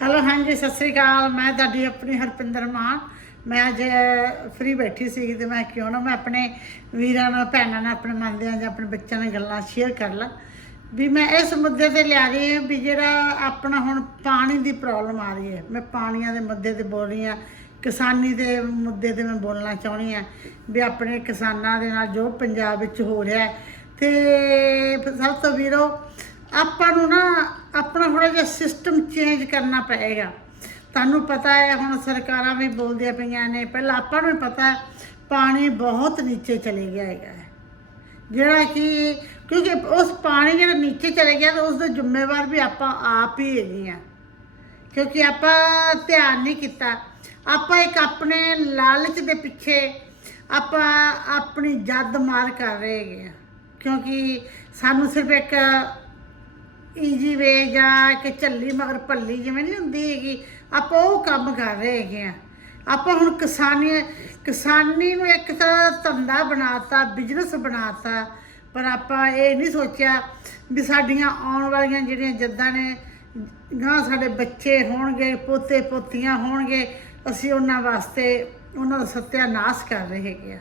Hello, ਹਾਂਜੀ, ਸਤਿ ਸ੍ਰੀ ਅਕਾਲ। ਮੈਂ ਤੁਹਾਡੀ ਆਪਣੀ ਹਰਪਿੰਦਰ ਮਾਨ ਮੈਂ ਅੱਜ ਫ੍ਰੀ ਬੈਠੀ ਸੀ ਤੇ ਮੈਂ ਕਿਉਂ ਨਾ, ਮੈਂ ਆਪਣੇ ਵੀਰਾਂ ਨਾਲ, ਭੈਣਾਂ ਨਾਲ, ਆਪਣੇ ਮੰਨਦਿਆਂ ਜਾਂ ਆਪਣੇ ਬੱਚਿਆਂ ਨਾਲ ਗੱਲਾਂ ਸ਼ੇਅਰ ਕਰ ਲਾਂ। ਵੀ ਮੈਂ ਇਸ ਮੁੱਦੇ ਤੇ ਲਿਆ ਰਹੀ ਹਾਂ ਵੀ ਜਿਹੜਾ ਆਪਣਾ ਹੁਣ ਪਾਣੀ ਦੀ ਪ੍ਰੋਬਲਮ ਆ ਰਹੀ ਹੈ। ਮੈਂ ਪਾਣੀਆਂ ਦੇ ਮੁੱਦੇ ਤੇ ਬੋਲ ਰਹੀ ਹਾਂ, ਕਿਸਾਨੀ ਦੇ ਮੁੱਦੇ ਤੇ ਮੈਂ ਬੋਲਣਾ ਚਾਹੁੰਦੀ ਹਾਂ ਵੀ ਆਪਣੇ ਕਿਸਾਨਾਂ ਦੇ ਨਾਲ ਜੋ ਪੰਜਾਬ ਵਿੱਚ ਹੋ ਰਿਹਾ ਹੈ। ਤੇ ਸਭ ਤੋਂ ਵੀਰੋ, ਆਪਾਂ ਨੂੰ ਨਾ ਆਪਣਾ ਥੋੜਾ ਜਿਹਾ ਸਿਸਟਮ ਚੇਂਜ ਕਰਨਾ ਪਏਗਾ। ਤੁਹਾਨੂੰ ਪਤਾ ਹੈ, ਹੁਣ ਸਰਕਾਰਾਂ ਵੀ ਬੋਲਦੀਆਂ ਪਈਆਂ ਨੇ, ਪਹਿਲਾਂ ਆਪਾਂ ਨੂੰ ਵੀ ਪਤਾ ਪਾਣੀ ਬਹੁਤ ਨੀਚੇ ਚਲੇ ਗਿਆ ਹੈਗਾ ਜਿਹੜਾ ਕਿ, ਕਿਉਂਕਿ ਉਸ ਪਾਣੀ ਜਿਹੜਾ ਨੀਚੇ ਚਲੇ ਗਿਆ, ਤਾਂ ਉਸ ਦਾ ਜ਼ਿੰਮੇਵਾਰ ਵੀ ਆਪਾਂ ਆਪ ਹੀ ਹੈਗੇ ਆ ਕਿਉਂਕਿ ਆਪਾਂ ਧਿਆਨ ਨਹੀਂ ਕੀਤਾ। ਆਪਾਂ ਇੱਕ ਆਪਣੇ ਲਾਲਚ ਦੇ ਪਿੱਛੇ ਆਪਾਂ ਆਪਣੀ ਜਦ ਮਾਰ ਕਰ ਰਹੇ ਹੈਗੇ ਆ ਕਿਉਂਕਿ ਸਾਨੂੰ ਸਿਰਫ ਇੱਕ ਈਜੀ ਵੇ ਜਾਂ ਕਿ ਝੱਲੀ ਮਗਰ ਭੱਲੀ ਜਿਵੇਂ ਨਹੀਂ ਹੁੰਦੀ ਹੈਗੀ, ਆਪਾਂ ਉਹ ਕੰਮ ਕਰ ਰਹੇ ਹੈਗੇ ਆ। ਆਪਾਂ ਹੁਣ ਕਿਸਾਨੀ ਕਿਸਾਨੀ ਨੂੰ ਇੱਕ ਤਾਂ ਧੰਦਾ ਬਣਾਤਾ ਬਿਜ਼ਨਸ ਬਣਾਤਾ, ਪਰ ਆਪਾਂ ਇਹ ਨਹੀਂ ਸੋਚਿਆ ਵੀ ਸਾਡੀਆਂ ਆਉਣ ਵਾਲੀਆਂ ਜਿਹੜੀਆਂ ਜੱਦਾਂ ਨੇ ਗਾਂ ਸਾਡੇ ਬੱਚੇ ਹੋਣਗੇ, ਪੋਤੇ ਪੋਤੀਆਂ ਹੋਣਗੇ, ਅਸੀਂ ਉਹਨਾਂ ਵਾਸਤੇ ਉਹਨਾਂ ਦਾ ਸਤਿਆਨਾਸ਼ ਕਰ ਰਹੇ ਹੈਗੇ ਆ।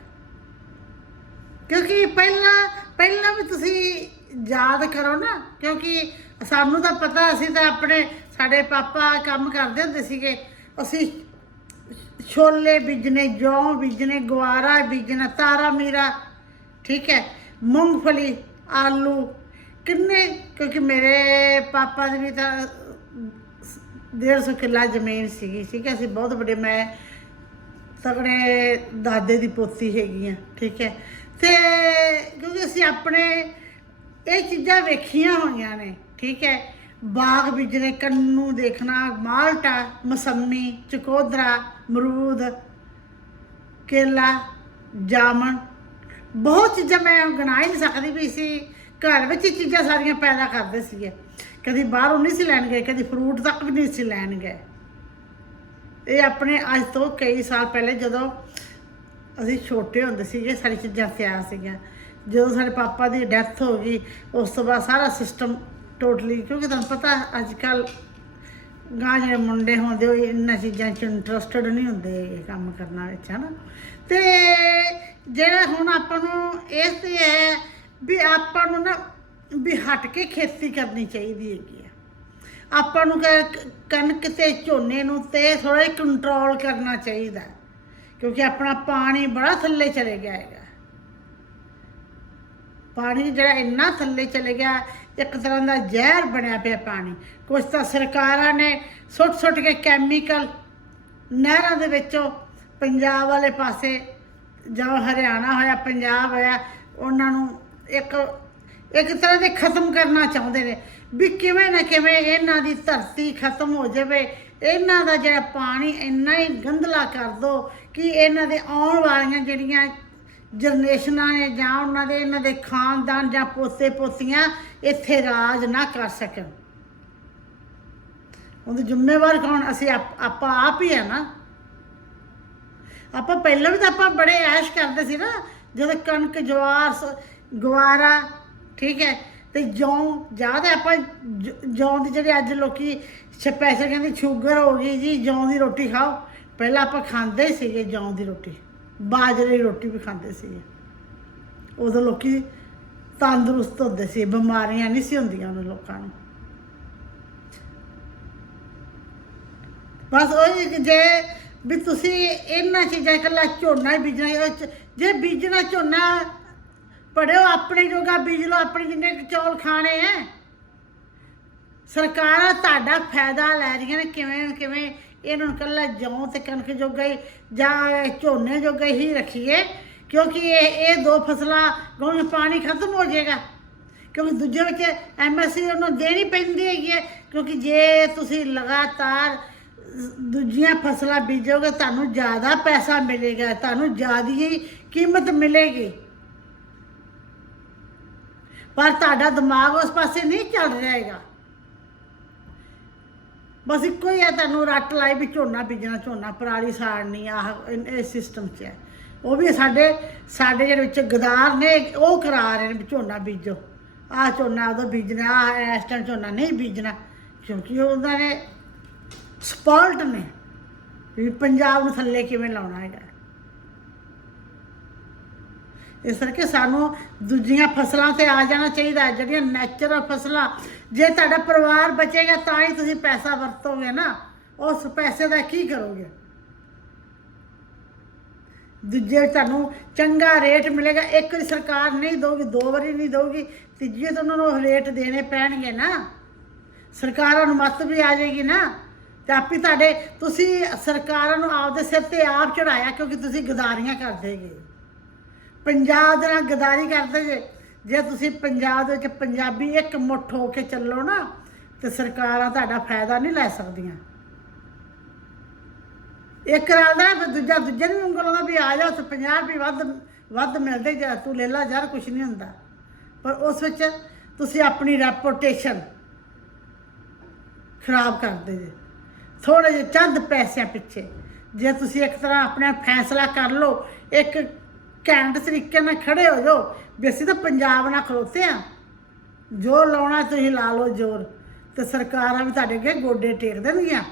ਕਿਉਂਕਿ ਪਹਿਲਾਂ ਪਹਿਲਾਂ ਵੀ ਤੁਸੀਂ ਯਾਦ ਕਰੋ ਨਾ, ਕਿਉਂਕਿ ਸਾਨੂੰ ਤਾਂ ਪਤਾ, ਅਸੀਂ ਤਾਂ ਆਪਣੇ, ਸਾਡੇ ਪਾਪਾ ਕੰਮ ਕਰਦੇ ਹੁੰਦੇ ਸੀਗੇ। ਅਸੀਂ ਛੋਲੇ ਬੀਜਣੇ, ਜੌਂ ਬੀਜਣੇ ਗਵਾਰਾ ਬੀਜਣਾ, ਤਾਰਾ ਮੀਰਾ, ਠੀਕ ਹੈ, ਮੂੰਗਫਲੀ, ਆਲੂ, ਕਿੰਨੇ, ਕਿਉਂਕਿ ਮੇਰੇ ਪਾਪਾ ਦੀ ਵੀ ਤਾਂ 150 ਕਿੱਲਾ ਜ਼ਮੀਨ ਸੀਗੀ, ਠੀਕ ਹੈ, ਅਸੀਂ ਬਹੁਤ ਵੱਡੇ, ਮੈਂ ਤਗੜੇ ਦਾਦੇ ਦੀ ਪੋਤੀ ਹੈਗੀ ਆ ਠੀਕ ਹੈ। ਤੇ ਕਿਉਂਕਿ ਅਸੀਂ ਆਪਣੇ ਇਹ ਚੀਜ਼ਾਂ ਵੇਖੀਆਂ ਹੋਈਆਂ ਨੇ, ਠੀਕ ਹੈ? ਬਾਗ ਬੀਜਣੇ ਕੰਨੂ ਦੇਖਣਾ, ਮਾਲਟਾ, ਮਸੰਮੀ, ਚਕੋਦਰਾ ਮਰੂਦ ਕੇਲਾ, ਜਾਮਣ। ਬਹੁਤ ਚੀਜ਼ਾਂ ਮੈਂ ਗਿਣਾ ਹੀ ਨਹੀਂ ਸਕਦੀ ਵੀ ਸੀ ਘਰ ਵਿੱਚ ਹੀ ਚੀਜ਼ਾਂ ਸਾਰੀਆਂ ਪੈਦਾ ਕਰਦੇ ਸੀਗੇ। ਕਦੀ ਬਾਹਰੋਂ ਨਹੀਂ ਸੀ ਲੈਣ ਗਏ, ਕਦੀ ਫਰੂਟ ਤੱਕ ਵੀ ਨਹੀਂ ਸੀ ਲੈਣ ਗਏ। ਇਹ ਆਪਣੇ ਅੱਜ ਤੋਂ ਕਈ ਸਾਲ ਪਹਿਲੇ ਜਦੋਂ ਅਸੀਂ ਛੋਟੇ ਹੁੰਦੇ ਸੀਗੇ, ਸਾਰੀ ਚੀਜ਼ਾਂ ਤਿਆਰ ਸੀਗੀਆਂ। ਜਦੋਂ ਸਾਡੇ ਪਾਪਾ ਦੀ ਡੈਥ ਹੋ ਗਈ, ਉਸ ਤੋਂ ਬਾਅਦ ਸਾਰਾ ਸਿਸਟਮ ਟੋਟਲੀ ਕਿਉਂਕਿ ਤੁਹਾਨੂੰ ਪਤਾ ਅੱਜ ਕੱਲ ਗਾਂ ਜਿਹੜੇ ਮੁੰਡੇ ਹੁੰਦੇ, ਉਹ ਇਹਨਾਂ ਚੀਜ਼ਾਂ 'ਚ ਇੰਟਰਸਟਡ ਨਹੀਂ ਹੁੰਦੇ ਇਹ ਕੰਮ ਕਰਨਾ ਵਿੱਚ ਹਨਾ? ਤੇ ਜਿਹੜਾ ਹੁਣ ਆਪਾਂ ਨੂੰ ਇਸ ਤੇ ਹੈ ਵੀ ਆਪਾਂ ਨੂੰ ਨਾ, ਵੀ ਹਟ ਕੇ ਖੇਤੀ ਕਰਨੀ ਚਾਹੀਦੀ ਹੈਗੀ ਆ। ਆਪਾਂ ਨੂੰ ਕ- ਕਣਕ ਤੇ ਝੋਨੇ ਨੂੰ ਤੇ ਥੋੜਾ ਜਿਹਾ ਕੰਟਰੋਲ ਕਰਨਾ ਚਾਹੀਦਾ, ਕਿਉਂਕਿ ਆਪਣਾ ਪਾਣੀ ਬੜਾ ਥੱਲੇ ਚਲੇ ਗਿਆ ਹੈਗਾ। ਪਾਣੀ ਜਿਹੜਾ ਇੰਨਾ ਥੱਲੇ ਚਲੇ ਗਿਆ, ਇੱਕ ਤਰ੍ਹਾਂ ਦਾ ਜ਼ਹਿਰ ਬਣਿਆ ਪਿਆ ਪਾਣੀ। ਕੁਝ ਤਾਂ ਸਰਕਾਰਾਂ ਨੇ ਸੁੱਟ ਸੁੱਟ ਕੇ ਕੈਮੀਕਲ ਨਹਿਰਾਂ ਦੇ ਵਿੱਚੋਂ ਪੰਜਾਬ ਵਾਲੇ ਪਾਸੇ, ਜਾਂ ਹਰਿਆਣਾ ਹੋਇਆ, ਪੰਜਾਬ ਹੋਇਆ, ਉਹਨਾਂ ਨੂੰ ਇੱਕ ਇੱਕ ਤਰ੍ਹਾਂ ਦੇ ਖਤਮ ਕਰਨਾ ਚਾਹੁੰਦੇ ਨੇ ਵੀ ਕਿਵੇਂ ਨਾ ਕਿਵੇਂ ਇਹਨਾਂ ਦੀ ਧਰਤੀ ਖਤਮ ਹੋ ਜਾਵੇ। ਇਹਨਾਂ ਦਾ ਜਿਹੜਾ ਪਾਣੀ ਇੰਨਾ ਹੀ ਗੰਧਲਾ ਕਰ ਦੋ ਕਿ ਇਹਨਾਂ ਦੇ ਆਉਣ ਵਾਲੀਆਂ ਜਿਹੜੀਆਂ ਜਨਰੇਸ਼ਨਾਂ ਨੇ ਜਾਂ ਉਹਨਾਂ ਦੇ, ਇਹਨਾਂ ਦੇ ਖਾਨਦਾਨ ਜਾਂ ਪੋਤੇ ਪੋਤੀਆਂ ਇੱਥੇ ਰਾਜ ਨਾ ਕਰ ਸਕਣ। ਉਹਦੇ ਜ਼ਿੰਮੇਵਾਰ ਕੌਣ? ਅਸੀਂ ਆਪਾਂ, ਆਪ ਹੀ ਆ ਨਾ। ਆਪਾਂ ਪਹਿਲਾਂ ਵੀ ਤਾਂ ਆਪਾਂ ਬੜੇ ਐਸ਼ ਕਰਦੇ ਸੀ ਨਾ, ਜਦੋਂ ਕਣਕ, ਜਵਾਰ, ਸ- ਗਵਾਰਾ, ਠੀਕ ਹੈ, ਤੇ ਜੌਂ ਜ਼ਿਆਦਾ ਆਪਾਂ ਜ- ਜੌਂ ਦੀ ਜਿਹੜੇ ਅੱਜ ਲੋਕੀ ਸਪੈਸ਼ਲ ਕਹਿੰਦੇ ਸ਼ੂਗਰ ਹੋ ਗਈ ਜੀ, ਜੌਂ ਦੀ ਰੋਟੀ ਖਾਓ। ਪਹਿਲਾਂ ਆਪਾਂ ਖਾਂਦੇ ਸੀਗੇ ਜੌਂ ਦੀ ਰੋਟੀ। ਬਾਜਰੇ ਦੀ ਰੋਟੀ ਵੀ ਖਾਂਦੇ ਸੀ। ਉਦੋਂ ਲੋਕੀ ਤੰਦਰੁਸਤ ਹੁੰਦੇ ਸੀ, ਬਿਮਾਰੀਆਂ ਨਹੀਂ ਸੀ ਹੁੰਦੀਆਂ ਉਹਨਾਂ ਲੋਕਾਂ ਨੂੰ। ਬਸ ਉਹ ਜੇ ਵੀ ਤੁਸੀਂ ਇਹਨਾਂ ਚੀਜ਼ਾਂ ਇਕੱਲਾ ਝੋਨਾ ਹੀ ਬੀਜਣਾ ਜੇ ਬੀਜਣਾ ਝੋਨਾ, ਪੜਿਓ ਆਪਣੇ ਜੋਗਾ ਬੀਜ ਲਓ, ਆਪਣੇ ਜਿੰਨੇ ਚੌਲ ਖਾਣੇ ਐ ਸਰਕਾਰਾਂ ਤੁਹਾਡਾ ਫਾਇਦਾ ਲੈ ਰਹੀਆਂ ਨੇ, ਕਿਵੇਂ ਕਿਵੇਂ ਇਹਨਾਂ ਨੂੰ ਇਕੱਲਾ ਜੌਂ ਤੇ ਕਣਕ ਜੋਗਾ ਹੀ ਜਾਂ ਝੋਨੇ ਜੋਗਾ ਹੀ ਰੱਖੀਏ, ਕਿਉਂਕਿ ਇਹ ਇਹ ਦੋ ਫਸਲਾਂ ਗਾਉਂ ਪਾਣੀ ਖਤਮ ਹੋ ਜਾਏਗਾ। ਕਿਉਂਕਿ ਦੂਜੇ ਵਿੱਚ ਐਮਐਸਸੀ ਉਹਨੂੰ ਦੇਣੀ ਪੈਂਦੀ ਹੈਗੀ ਹੈ, ਕਿਉਂਕਿ ਜੇ ਤੁਸੀਂ ਲਗਾਤਾਰ ਦੂਜੀਆਂ ਫਸਲਾਂ ਬੀਜੋਗੇ, ਤੁਹਾਨੂੰ ਜ਼ਿਆਦਾ ਪੈਸਾ ਮਿਲੇਗਾ, ਤੁਹਾਨੂੰ ਜ਼ਿਆਦਾ ਕੀਮਤ ਮਿਲੇਗੀ। ਪਰ ਤੁਹਾਡਾ ਦਿਮਾਗ ਉਸ ਪਾਸੇ ਨਹੀਂ ਚੱਲ ਰਿਹਾ ਹੈਗਾ। ਬਸ ਇੱਕੋ ਹੀ ਹੈ ਤੁਹਾਨੂੰ ਰੱਟ ਲਾਈ ਵੀ ਝੋਨਾ ਬੀਜਣਾ, ਝੋਨਾ, ਪਰਾਲੀ ਸਾੜਨੀ ਆਹ ਇਨ- ਇਹ ਸਿਸਟਮ 'ਚ ਹੈ। ਉਹ ਵੀ ਸਾਡੇ ਸਾਡੇ ਜਿਹੜੇ ਵਿੱਚ ਗਦਾਰ ਨੇ, ਉਹ ਕਰਾ ਰਹੇ ਨੇ ਵੀ ਝੋਨਾ ਬੀਜੋ। ਆਹ ਝੋਨਾ ਉਦੋਂ ਬੀਜਣਾ, ਆਹ ਇਸ ਟਾਈਮ ਝੋਨਾ ਨਹੀਂ ਬੀਜਣਾ, ਕਿਉਂਕਿ ਉਹਨਾਂ ਨੇ ਸਪਾਲਟ ਨੇ ਵੀ ਪੰਜਾਬ ਨੂੰ ਥੱਲੇ ਕਿਵੇਂ ਲਾਉਣਾ ਹੈਗਾ। ਇਸ ਕਰਕੇ ਸਾਨੂੰ ਦੂਜੀਆਂ ਫਸਲਾਂ ਤੇ ਆ ਜਾਣਾ ਚਾਹੀਦਾ ਹੈ, ਜਿਹੜੀਆਂ ਨੈਚੁਰਲ ਫਸਲਾਂ। ਜੇ ਤੁਹਾਡਾ ਪਰਿਵਾਰ ਬਚੇਗਾ ਤਾਂ ਹੀ ਤੁਸੀਂ ਪੈਸਾ ਵਰਤੋਗੇ ਨਾ। ਉਸ ਪੈਸੇ ਦਾ ਕੀ ਕਰੋਗੇ? ਦੂਜੇ ਤੁਹਾਨੂੰ ਚੰਗਾ ਰੇਟ ਮਿਲੇਗਾ। ਇੱਕ ਵਾਰੀ ਸਰਕਾਰ ਨਹੀਂ ਦਊਗੀ ਦੋ ਵਾਰੀ ਨਹੀਂ ਦਊਗੀ ਤੀਜੇ ਤਾਂ ਉਹਨਾਂ ਨੂੰ ਉਹ ਰੇਟ ਦੇਣੇ ਪੈਣਗੇ ਨਾ। ਸਰਕਾਰਾਂ ਨੂੰ ਮੱਤ ਵੀ ਆ ਜਾਏਗੀ ਨਾ। ਤੇ ਆਪੀ ਤੁਹਾਡੇ ਤੁਸੀਂ ਸਰਕਾਰਾਂ ਨੂੰ ਆਪਦੇ ਸਿਰ ਤੇ ਆਪ ਚੜਾਇਆ ਕਿਉਂਕਿ ਤੁਸੀਂ ਗਦਾਰੀਆਂ ਕਰਦੇ ਜੇ ਪੰਜਾਬ ਦੇ ਨਾਲ ਗਦਾਰੀ ਕਰਦੇ ਜੇ। ਜੇ ਤੁਸੀਂ ਪੰਜਾਬ ਦੇ ਵਿੱਚ ਪੰਜਾਬੀ ਇੱਕ ਮੁੱਠ ਹੋ ਕੇ ਚੱਲੋ ਨਾ, ਤੇ ਸਰਕਾਰਾਂ ਤੁਹਾਡਾ ਫਾਇਦਾ ਨਹੀਂ ਲੈ ਸਕਦੀਆਂ। ਇੱਕ ਰਾਦਾ ਫਿਰ ਦੂਜਾ ਦੂਜੇ ਨੂੰ ਉਂਗਲ ਵੀ ਆ ਜਾ ਤੇ 50 ਰੁਪਏ ਵੱਧ ਵੱਧ ਮਿਲਦੇ ਜੇ, ਤੂੰ ਲੈ ਲਾ ਯਾਰ ਕੁਝ ਨਹੀਂ ਹੁੰਦਾ। ਪਰ ਉਸ ਵਿੱਚ ਤੁਸੀਂ ਆਪਣੀ ਰੈਪੂਟੇਸ਼ਨ ਖਰਾਬ ਕਰਦੇ ਜੇ। ਥੋੜੇ ਜਿਹੇ ਚੰਦ ਪੈਸਿਆਂ ਪਿੱਛੇ। ਜੇ ਤੁਸੀਂ ਇੱਕ ਤਰ੍ਹਾਂ ਆਪਣਾ ਫੈਸਲਾ ਕਰ ਲਓ, ਇੱਕ ਘੈਂਟ ਤਰੀਕੇ ਨਾਲ ਖੜੇ ਹੋ ਜਾਓ ਵੀ ਅਸੀਂ ਤਾਂ ਪੰਜਾਬ ਨਾਲ ਖਲੋਤੇ ਆ ਜੋ ਲਾਉਣਾ ਤੁਸੀਂ ਲਾ ਲਓ ਜ਼ੋਰ ਤੇ ਸਰਕਾਰਾਂ ਵੀ ਤੁਹਾਡੇ ਅੱਗੇ ਗੋਡੇ ਟੇਕ ਦੇਣਗੀਆਂ।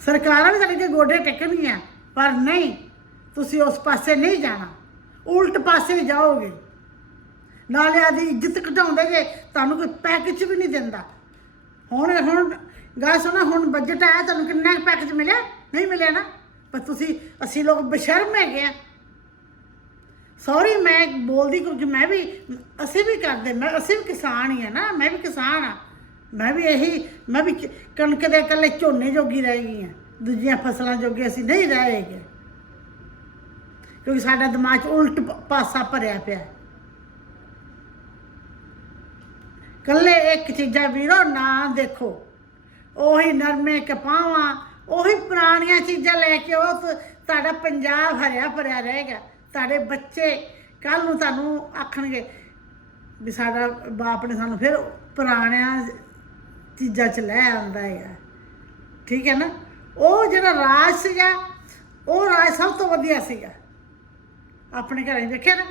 ਸਰਕਾਰਾਂ ਵੀ ਤੁਹਾਡੇ ਅੱਗੇ ਗੋਡੇ ਟੇਕਣਗੀਆਂ, ਪਰ ਨਹੀਂ, ਤੁਸੀਂ ਉਸ ਪਾਸੇ ਨਹੀਂ ਜਾਣਾ। ਉਲਟ ਪਾਸੇ ਜਾਓਗੇ। ਨਾਲਿਆਂ ਦੀ ਇੱਜ਼ਤ ਘਟਾਉਂਦੇ ਜੇ, ਤੁਹਾਨੂੰ ਕੋਈ ਪੈਕੇਜ ਵੀ ਨਹੀਂ ਦਿੰਦਾ। ਹੁਣ ਹੁਣ, ਗੱਲ ਸੁਣਾ, ਹੁਣ ਬਜਟ ਆਇਆ, ਤੁਹਾਨੂੰ ਕਿੰਨਾ ਪੈਕੇਜ ਮਿਲਿਆ? ਨਹੀਂ ਮਿਲਿਆ ਨਾ? ਪਰ ਤੁਸੀਂ, ਅਸੀਂ ਲੋਕ ਬਸ਼ਰਮ ਹੈਗੇ ਆ। ਸੌਰੀ ਮੈਂ ਬੋਲਦੀ ਕਿਉਂਕਿ ਮੈਂ ਵੀ, ਅਸੀਂ ਵੀ ਕਰਦੇ, ਮੈਂ, ਅਸੀਂ ਵੀ ਕਿਸਾਨ ਹੀ ਆ ਨਾ, ਮੈਂ ਵੀ ਕਿਸਾਨ ਆ। ਮੈਂ ਵੀ ਇਹੀ, ਮੈਂ ਵੀ ਕਣਕ ਦੇ ਇਕੱਲੇ ਝੋਨੇ ਜੋਗੀ ਰਹਿ ਗਈ ਆ। ਦੂਜੀਆਂ ਫਸਲਾਂ ਜੋਗੇ ਅਸੀਂ ਨਹੀਂ ਰਹੇ ਹੈਗੇ। ਕਿਉਂਕਿ ਸਾਡਾ ਦਿਮਾਗ 'ਚ ਉਲਟ ਪਾਸਾ ਭਰਿਆ ਪਿਆ। ਹੈ। ਕੱਲੇ ਇੱਕ ਚੀਜ਼ਾਂ ਵੀਰੋ, ਨਾ ਦੇਖੋ। ਉਹੀ ਨਰਮੇ ਕਪਾਵਾਂ ਉਹੀ ਪੁਰਾਣੀਆਂ ਚੀਜ਼ਾਂ ਲੈ ਕੇ ਉਹ ਤੁਹਾਡਾ ਪੰਜਾਬ ਹਰਿਆ ਭਰਿਆ ਰਹੇਗਾ ਤੁਹਾਡੇ ਬੱਚੇ ਕੱਲ ਨੂੰ ਤੁਹਾਨੂੰ ਆਖਣਗੇ ਵੀ ਸਾਡਾ ਬਾਪ ਨੇ ਸਾਨੂੰ ਫਿਰ ਪੁਰਾਣਿਆਂ ਚੀਜ਼ਾਂ 'ਚ ਲੈ ਆਂਦਾ ਹੈ ਠੀਕ ਹੈ ਨਾ? ਉਹ ਜਿਹੜਾ ਰਾਜ ਸੀਗਾ, ਉਹ ਰਾਜ ਸਭ ਤੋਂ ਵਧੀਆ ਸੀਗਾ। ਆਪਣੇ ਘਰਾਂ 'ਚ ਦੇਖਿਆ ਨਾ,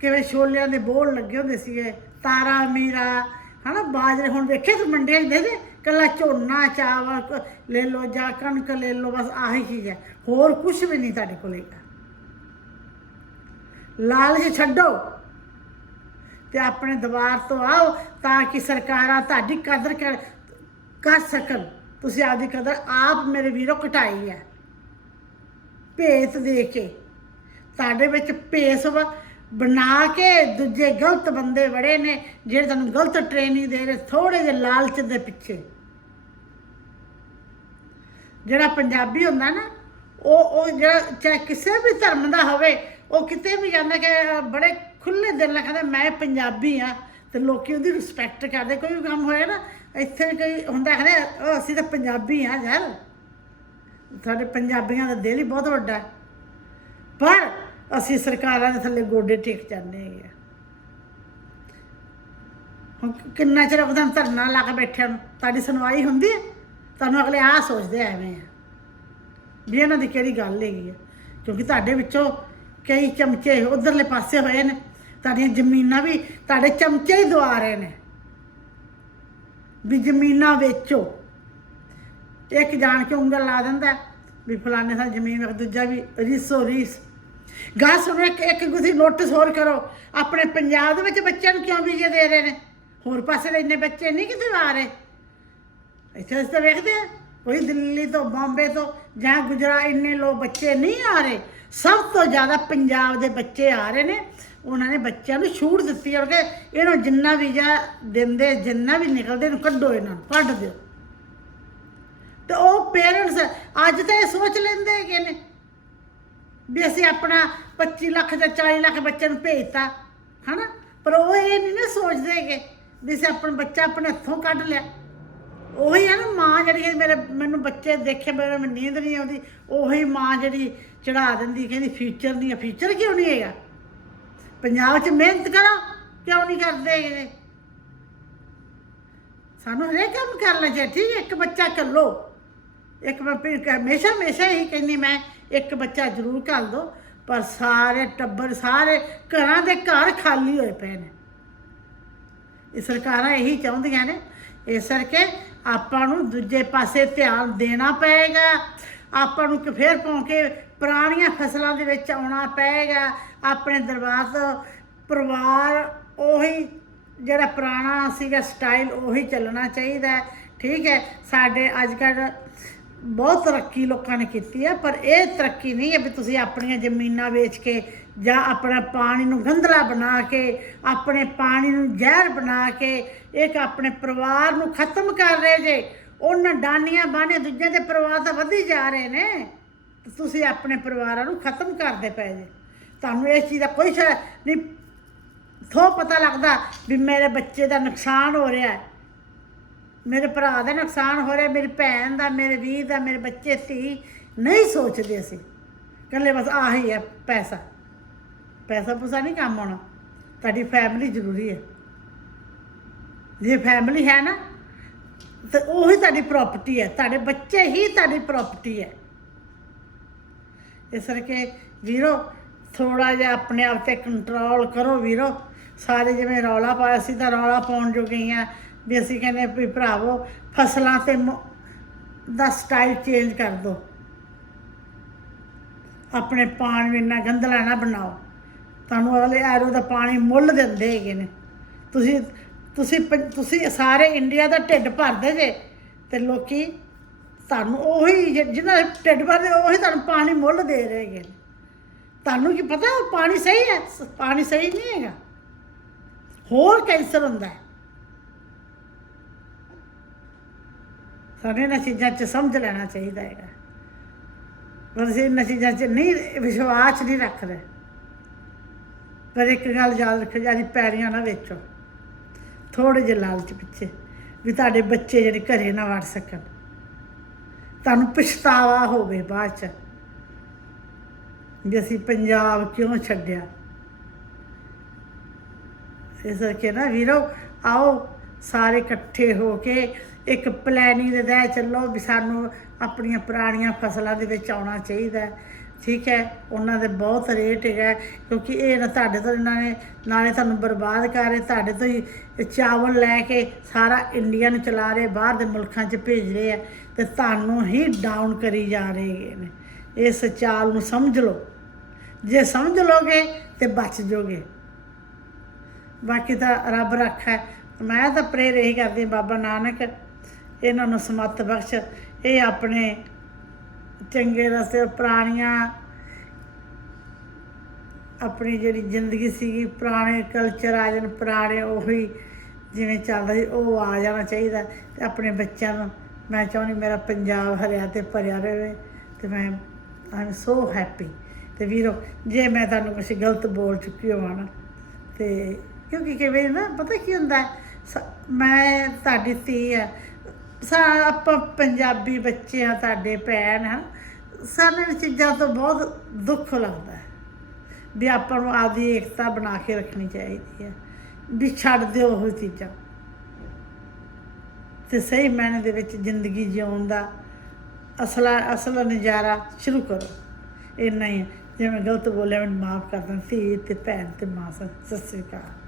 ਕਿਵੇਂ ਛੋਲਿਆਂ ਦੇ ਬੋਲ ਲੱਗੇ ਹੁੰਦੇ ਸੀਗੇ, ਤਾਰਾ, ਮੀਰਾ, ਹਨਾ, ਬਾਜਰੇ, ਹੁਣ ਵੇਖੇ ਤੂੰ ਮੰਡੀਆਂ 'ਚ ਦੇ ਦੇ? ਕੱਲਾ ਝੋਨਾ, ਚਾਵਲ, ਕ- ਲੈ ਲਓ, ਜਾਂ ਕਣਕ ਲੈ ਲਓ, ਬਸ ਆਹੀ ਚੀਜ਼ ਹੈ। ਹੋਰ ਕੁਝ ਵੀ ਨਹੀਂ ਤੁਹਾਡੇ ਕੋਲ ਹੈਗਾ। ਲਾਲਚ ਛੱਡੋ ਤੇ ਆਪਣੇ ਦਵਾਰ ਤੋਂ ਆਓ ਤਾਂ ਕਿ ਸਰਕਾਰਾਂ ਤੁਹਾਡੀ ਕਦਰ ਕਰ ਕਰ ਸਕਣ। ਤੁਸੀਂ ਆਪਦੀ ਕਦਰ ਆਪ ਮੇਰੇ ਵੀਰੋ ਘਟਾਈ ਹੈ। ਭੇਤ ਦੇ ਕੇ। ਤੁਹਾਡੇ ਵਿੱਚ ਭੇਸ ਵਾ- ਬਣਾ ਕੇ ਦੂਜੇ ਗਲਤ ਬੰਦੇ ਬੜੇ ਨੇ, ਜਿਹੜੇ ਤੁਹਾਨੂੰ ਗਲਤ ਟ੍ਰੇਨਿੰਗ ਦੇ ਰਹੇ ਥੋੜੇ ਜਿਹੇ ਲਾਲਚ ਦੇ ਪਿੱਛੇ। ਜਿਹੜਾ ਪੰਜਾਬੀ ਹੁੰਦਾ ਨਾ, ਉਹ ਉਹ ਜਿਹੜਾ ਚਾਹੇ ਕਿਸੇ ਵੀ ਧਰਮ ਦਾ ਹੋਵੇ, ਉਹ ਕਿਤੇ ਵੀ ਜਾਂਦਾ ਕਿ ਬੜੇ ਖੁੱਲੇ ਦਿਲ ਨਾਲ ਕਹਿੰਦਾ, ਮੈਂ ਪੰਜਾਬੀ ਆ ਤੇ ਲੋਕੀ ਉਹਦੀ ਰਿਸਪੈਕਟ ਕਰਦੇ। ਕੋਈ ਵੀ ਕੰਮ ਹੋਇਆ ਨਾ, ਇੱਥੇ ਕੋਈ ਹੁੰਦਾ ਕਹਿੰਦੇ ਅਸੀਂ ਤਾਂ ਪੰਜਾਬੀ ਆ ਯਾਰ। ਸਾਡੇ ਪੰਜਾਬੀਆਂ ਦਾ ਦਿਲ ਹੀ ਬਹੁਤ ਵੱਡਾ ਪਰ ਅਸੀਂ ਸਰਕਾਰਾਂ ਦੇ ਥੱਲੇ ਗੋਡੇ ਟੇਕ ਜਾਂਦੇ ਹੈਗੇ ਆ। ਹੁਣ ਕਿੰਨਾ ਚਿਰ ਉਹਦਾ ਧਰਨਾ ਲਾ ਕੇ ਬੈਠਿਆਂ ਨੂੰ? ਤੁਹਾਡੀ ਸੁਣਵਾਈ ਹੁੰਦੀ ਹੈ? ਤੁਹਾਨੂੰ ਅਗਲੇ ਆ ਸੋਚਦੇ ਆ ਐਵੇਂ ਆ। ਵੀ ਇਹਨਾਂ ਦੀ ਕਿਹੜੀ ਗੱਲ ਹੈਗੀ ਹੈ ਕਿਉਂਕਿ ਤੁਹਾਡੇ ਵਿੱਚੋਂ ਕਈ ਚਮਚੇ ਉਧਰਲੇ ਪਾਸੇ ਹੋਏ ਨੇ। ਤੁਹਾਡੀਆਂ ਜ਼ਮੀਨਾਂ ਵੀ ਤੁਹਾਡੇ ਚਮਚੇ ਹੀ ਦਵਾ ਰਹੇ ਨੇ। ਵੀ ਜ਼ਮੀਨਾਂ ਵੇਚੋ। ਇੱਕ ਜਾਣ ਕੇ ਉਂਗਲ ਲਾ ਦਿੰਦਾ ਵੀ ਫਲਾਣੇ ਸਾਲ ਜ਼ਮੀਨ ਵੇਚ, ਦੂਜਾ ਵੀ ਰੀਸੋ ਰੀਸ ਗਾ ਸੁਣੋ, ਇੱਕ ਇੱਕ ਤੁਸੀਂ ਨੋਟਿਸ ਹੋਰ ਕਰੋ। ਆਪਣੇ ਪੰਜਾਬ ਦੇ ਵਿੱਚ ਬੱਚਿਆਂ ਨੂੰ ਕਿਉਂ ਵੀਜ਼ੇ ਦੇ ਰਹੇ ਨੇ? ਹੋਰ ਪਾਸੇ ਦੇ ਇੰਨੇ ਬੱਚੇ ਨਹੀਂ ਕਿਤੇ ਆ ਰਹੇ? ਇੱਥੇ ਅਸੀਂ ਤਾਂ ਵੇਖਦੇ ਆ ਕੋਈ ਦਿੱਲੀ ਤੋਂ ਬੰਬੇ ਤੋਂ ਜਾਂ ਗੁਜਰਾਤ, ਇੰਨੇ ਲੋਕ ਬੱਚੇ ਨਹੀਂ ਆ ਰਹੇ। ਸਭ ਤੋਂ ਜ਼ਿਆਦਾ ਪੰਜਾਬ ਦੇ ਬੱਚੇ ਆ ਰਹੇ ਨੇ। ਉਹਨਾਂ ਨੇ ਬੱਚਿਆਂ ਨੂੰ ਛੂਟ ਦਿੱਤੀ ਹੈ ਕਿ ਇਹਨੂੰ ਜਿੰਨਾ ਵੀਜ਼ਾ ਦਿੰਦੇ, ਜਿੰਨਾ ਵੀ ਨਿਕਲਦੇ, ਇਹਨੂੰ ਕੱਢੋ ਇਹਨਾਂ ਨੂੰ, ਕੱਢ ਦਿਓ। ਤੇ ਉਹ ਪੇਰੈਂਟਸ ਅੱਜ ਤਾਂ ਇਹ ਸੋਚ ਲੈਂਦੇ ਹੈਗੇ ਨੇ। ਵੀ ਅਸੀਂ ਆਪਣਾ 25 ਲੱਖ ਜਾਂ 40 ਲੱਖ ਬੱਚਿਆਂ ਨੂੰ ਭੇਜਤਾ, ਹਨਾ? ਪਰ ਉਹ ਇਹ ਨਹੀਂ ਨਾ ਸੋਚਦੇ ਹੈਗੇ ਵੀ ਅਸੀਂ ਆਪਣਾ ਬੱਚਾ ਆਪਣੇ ਹੱਥੋਂ ਕੱਢ ਲਿਆ। ਉਹੀ ਹੈ ਨਾ ਮਾਂ ਜਿਹੜੀ ਹੈ ਮੇਰੇ, ਮੈਨੂੰ ਬੱਚੇ ਦੇਖੇ ਮੇਰੇ ਮੈਨੂੰ ਨੀਂਦ ਨਹੀਂ ਆਉਂਦੀ, ਉਹੀ ਮਾਂ ਜਿਹੜੀ ਚੜਾ ਦਿੰਦੀ, ਕਹਿੰਦੀ ਫਿਊਚਰ ਨਹੀਂ ਹੈ ਫਿਊਚਰ ਕਿਉਂ ਨਹੀਂ ਹੈਗਾ? ਪੰਜਾਬ 'ਚ ਮਿਹਨਤ ਕਰੋ, ਕਿਉਂ ਨਹੀਂ ਕਰਦੇ ਹੈਗੇ ਸਾਨੂੰ ਹਰੇਕ ਕੰਮ ਕਰਨਾ ਚਾਹੀਦਾ, ਠੀਕ ਹੈ? ਇੱਕ ਬੱਚਾ ਕੱਲੋ ਇੱਕ ਮੈਂ ਹਮੇਸ਼ਾ ਹਮੇਸ਼ਾ ਹੀ ਕਹਿੰਦੀ ਮੈਂ ਇੱਕ ਬੱਚਾ ਜ਼ਰੂਰ ਘੱਲ ਦੋ, ਪਰ ਸਾਰੇ ਟੱਬਰ ਸਾਰੇ ਘਰਾਂ ਦੇ ਘਰ ਖਾਲੀ ਹੋਏ ਪਏ ਨੇ। ਇਹ ਸਰਕਾਰਾਂ ਇਹੀ ਚਾਹੁੰਦੀਆਂ ਨੇ, ਇਸ ਕਰਕੇ ਆਪਾਂ ਨੂੰ ਦੂਜੇ ਪਾਸੇ ਧਿਆਨ ਦੇਣਾ ਪਏਗਾ। ਆਪਾਂ ਨੂੰ ਕਿ ਫੇਰ ਪਹੁੰਚ ਪੁਰਾਣੀਆਂ ਫਸਲਾਂ ਦੇ ਵਿੱਚ ਆਉਣਾ ਪਏਗਾ। ਆਪਣੇ ਦਰਬਾਰ ਤੋਂ ਪਰਿਵਾਰ ਉਹੀ ਜਿਹੜਾ ਪੁਰਾਣਾ ਸੀਗਾ ਸਟਾਈਲ ਉਹੀ ਚੱਲਣਾ ਚਾਹੀਦਾ। ਠੀਕ ਹੈ, ਸਾਡੇ ਅੱਜ ਕੱਲ੍ਹ ਬਹੁਤ ਤਰੱਕੀ ਲੋਕਾਂ ਨੇ ਕੀਤੀ ਹੈ, ਪਰ ਇਹ ਤਰੱਕੀ ਨਹੀਂ ਹੈ ਵੀ ਤੁਸੀਂ ਆਪਣੀਆਂ ਜ਼ਮੀਨਾਂ ਵੇਚ ਕੇ ਜਾਂ ਆਪਣਾ ਪਾਣੀ ਨੂੰ ਗੰਧਲਾ ਬਣਾ ਕੇ, ਆਪਣੇ ਪਾਣੀ ਨੂੰ ਜ਼ਹਿਰ ਬਣਾ ਕੇ, ਇੱਕ ਆਪਣੇ ਪਰਿਵਾਰ ਨੂੰ ਖਤਮ ਕਰ ਰਹੇ ਜੇ। ਉਹਨਾਂ ਡਾਨੀਆਂ ਬਾਣੇ ਦੂਜਿਆਂ ਦੇ ਪਰਿਵਾਰ ਤਾਂ ਵਧੀ ਜਾ ਰਹੇ ਨੇ। ਤੁਸੀਂ ਆਪਣੇ ਪਰਿਵਾਰਾਂ ਨੂੰ ਖਤਮ ਕਰਦੇ ਪਏ ਜੇ। ਤੁਹਾਨੂੰ ਇਸ ਚੀਜ਼ ਦਾ ਕੋਈ ਸ਼ਾ- ਨਹੀਂ, ਥੋ ਪਤਾ ਲੱਗਦਾ ਵੀ ਮੇਰੇ ਬੱਚੇ ਦਾ ਨੁਕਸਾਨ ਹੋ ਰਿਹਾ ਹੈ। ਮੇਰੇ ਭਰਾ ਦਾ ਨੁਕਸਾਨ ਹੋ ਰਿਹਾ, ਮੇਰੀ ਭੈਣ ਦਾ, ਮੇਰੇ ਵੀਰ ਦਾ, ਮੇਰੇ ਬੱਚੇ ਸੀ ਨਹੀਂ ਸੋਚਦੇ ਅਸੀਂ। ਕੱਲੇ ਬਸ ਆਹੀ ਹੈ, ਪੈਸਾ। ਪੈਸਾ ਪੂਸਾ ਨਹੀਂ ਕੰਮ ਆਉਣਾ। ਤੁਹਾਡੀ ਫੈਮਿਲੀ ਜ਼ਰੂਰੀ ਹੈ। ਜੇ ਫੈਮਿਲੀ ਹੈ ਨਾ, ਤੇ ਉਹੀ ਤੁਹਾਡੀ ਪ੍ਰਾਪਰਟੀ ਹੈ। ਤੁਹਾਡੇ ਬੱਚੇ ਹੀ ਤੁਹਾਡੀ ਪ੍ਰਾਪਰਟੀ ਹੈ। ਇਸ ਕਰਕੇ ਵੀਰੋ ਥੋੜਾ ਜਿਹਾ ਆਪਣੇ ਆਪ ਤੇ ਕੰਟਰੋਲ ਕਰੋ ਵੀਰੋ। ਸਾਰੇ ਜਿਵੇਂ ਰੌਲਾ ਪਾਇਆ ਸੀ ਤਾਂ ਰੌਲਾ ਪਾਉਣ ਜੋ ਗਈਆਂ ਵੀ ਅਸੀਂ ਕਹਿੰਦੇ ਵੀ ਭਰਾਵੋ, ਫਸਲਾਂ ਤੇ ਦਾ ਸਟਾਈਲ ਚੇਂਜ ਕਰ ਦਿਓ ਆਪਣੇ ਪਾਣੀ ਨੂੰ ਇੰਨਾ ਗੰਦਲਾ ਨਾ ਬਣਾਓ। ਤੁਹਾਨੂੰ ਅਗਲੇ ਆਰੋ ਦਾ ਪਾਣੀ ਮੁੱਲ ਦਿੰਦੇ ਹੈਗੇ ਨੇ। ਤੁਸੀਂ ਤੁਸੀਂ ਤੁਸੀਂ ਸਾਰੇ ਇੰਡੀਆ ਦਾ ਢਿੱਡ ਭਰਦੇ ਜੇ ਤੇ ਲੋਕੀ ਤੁਹਾਨੂੰ ਉਹੀ ਜਿ- ਜਿਹਨਾਂ ਢਿੱਡ ਭਰਦੇ ਉਹੀ ਤੁਹਾਨੂੰ ਪਾਣੀ ਮੁੱਲ ਦੇ ਰਹੇ ਹੈਗੇ ਨੇ। ਤੁਹਾਨੂੰ ਕੀ ਪਤਾ, ਪਾਣੀ ਸਹੀ ਹੈ? ਪਾਣੀ ਸਹੀ ਨਹੀਂ ਹੈਗਾ। ਹੋਰ ਕੈਂਸਰ ਹੁੰਦਾ ਹੈ। ਸਾਨੂੰ ਇਹਨਾਂ ਚੀਜ਼ਾਂ 'ਚ ਸਮਝ ਲੈਣਾ ਚਾਹੀਦਾ ਹੈਗਾ। ਪਰ ਅਸੀਂ ਇਹਨਾਂ ਚੀਜ਼ਾਂ 'ਚ ਨਹੀਂ, ਵਿਸ਼ਵਾਸ ਨਹੀਂ ਰੱਖਦੇ। ਪਰ ਇੱਕ ਗੱਲ ਯਾਦ ਰੱਖੋ ਜੀ ਪੈਰੀਆਂ ਨਾ ਵੇਚੋ। ਥੋੜੇ ਜਿਹੇ ਲਾਲਚ ਪਿੱਛੇ, ਵੀ ਤੁਹਾਡੇ ਬੱਚੇ ਜਿਹੜੇ ਘਰੇ ਨਾ ਵੜ ਸਕਣ। ਤੁਹਾਨੂੰ ਪਛਤਾਵਾ ਹੋਵੇ ਬਾਅਦ 'ਚ, ਵੀ ਅਸੀਂ ਪੰਜਾਬ ਕਿਉਂ ਛੱਡਿਆ? ਇਸ ਕਰਕੇ ਨਾ ਵੀਰੋ, ਆਓ ਸਾਰੇ ਇਕੱਠੇ ਹੋ ਕੇ ਇੱਕ ਪਲੈਨਿੰਗ ਦੇ ਤਹਿਤ ਚੱਲੋ ਵੀ ਸਾਨੂੰ ਆਪਣੀਆਂ ਪੁਰਾਣੀਆਂ ਫਸਲਾਂ ਦੇ ਵਿੱਚ ਆਉਣਾ ਚਾਹੀਦਾ ਠੀਕ ਹੈ, ਉਹਨਾਂ ਦੇ ਬਹੁਤ ਰੇਟ ਹੈਗਾ ਕਿਉਂਕਿ ਇਹ ਨਾ ਤੁਹਾਡੇ ਤੋਂ ਇਹਨਾਂ ਨੇ ਨਾਲੇ ਤੁਹਾਨੂੰ ਬਰਬਾਦ ਕਰ ਰਹੇ, ਤੁਹਾਡੇ ਤੋਂ ਹੀ ਚਾਵਲ ਲੈ ਕੇ ਸਾਰਾ ਇੰਡੀਆ ਨੂੰ ਚਲਾ ਰਹੇ, ਬਾਹਰ ਦੇ ਮੁਲਕਾਂ 'ਚ ਭੇਜ ਰਹੇ ਆ ਤੇ ਤੁਹਾਨੂੰ ਹੀ ਡਾਊਨ ਕਰੀ ਜਾ ਰਹੇ ਨੇ। ਇਸ ਚਾਲ ਨੂੰ ਸਮਝ ਲਓ। ਜੇ ਸਮਝ ਲੋਗੇ ਤੇ ਬਚ ਜਾਓਗੇ ਬਾਕੀ ਤਾਂ ਰੱਬ ਰੱਖਾ ਹੈ। ਮੈਂ ਤਾਂ ਪ੍ਰੇਰ ਇਹੀ ਕਰਦੀ ਬਾਬਾ ਨਾਨਕ। ਇਹਨਾਂ ਨੂੰ ਸਮਤ ਬਖਸ਼। ਇਹ ਆਪਣੇ ਚੰਗੇ ਰਸਤੇ ਪੁਰਾਣੀਆਂ, ਆਪਣੀ ਜਿਹੜੀ ਜ਼ਿੰਦਗੀ ਸੀਗੀ, ਪੁਰਾਣੇ ਕਲਚਰ ਆ ਜਾਣ, ਪੁਰਾਣੇ ਉਹੀ ਜਿਵੇਂ ਚੱਲਦਾ ਸੀ, ਉਹ ਆ ਜਾਣਾ ਚਾਹੀਦਾ। ਤੇ ਆਪਣੇ ਬੱਚਿਆਂ ਨੂੰ, ਮੈਂ ਚਾਹੁੰਦੀ ਮੇਰਾ ਪੰਜਾਬ ਹਰਿਆ ਤੇ ਭਰਿਆ ਰਹੇ ਤੇ ਮੈਂ ਆਮ ਸੋ ਹੈਪੀ ਤੇ ਵੀਰੋ, ਜੇ ਮੈਂ ਤੁਹਾਨੂੰ ਕੁਝ ਗਲਤ ਬੋਲ ਚੁੱਕੀ ਹੋਵਾਂ ਨਾ, ਤੇ ਕਿਉਂਕਿ ਕਿਵੇਂ ਨਾ, ਪਤਾ ਕੀ ਹੁੰਦਾ, ਸ- ਮੈਂ ਤੁਹਾਡੀ ਧੀ ਆ ਸਾ ਆਪਾਂ ਪੰਜਾਬੀ ਬੱਚੇ ਆ ਤੁਹਾਡੇ ਭੈਣ ਆ ਸਾਨੂੰ ਇਹ ਚੀਜ਼ਾਂ ਤੋਂ ਬਹੁਤ ਦੁੱਖ ਲੱਗਦਾ ਹੈ ਵੀ ਆਪਾਂ ਨੂੰ ਆਦੀ ਏਕਤਾ ਬਣਾ ਕੇ ਰੱਖਣੀ ਚਾਹੀਦੀ ਹੈ, ਵੀ ਛੱਡ ਦਿਓ ਉਹ ਚੀਜ਼ਾਂ। ਤੇ ਸਹੀ ਮਾਇਨੇ ਦੇ ਵਿੱਚ ਜ਼ਿੰਦਗੀ ਜਿਉਣ ਦਾ ਅਸਲਾ, ਅਸਲ ਨਜ਼ਾਰਾ ਸ਼ੁਰੂ ਕਰੋ। ਇੰਨਾ ਹੀ ਹੈ। ਜੇ ਗਲਤ ਬੋਲਿਆ, ਮੈਨੂੰ ਮਾਫ ਕਰ ਦੇਣਾ। ਧੀ ਤੇ ਭੈਣ ਤੇ ਮਾਂ ਸਤਿ ਸ੍ਰੀ ਅਕਾਲ।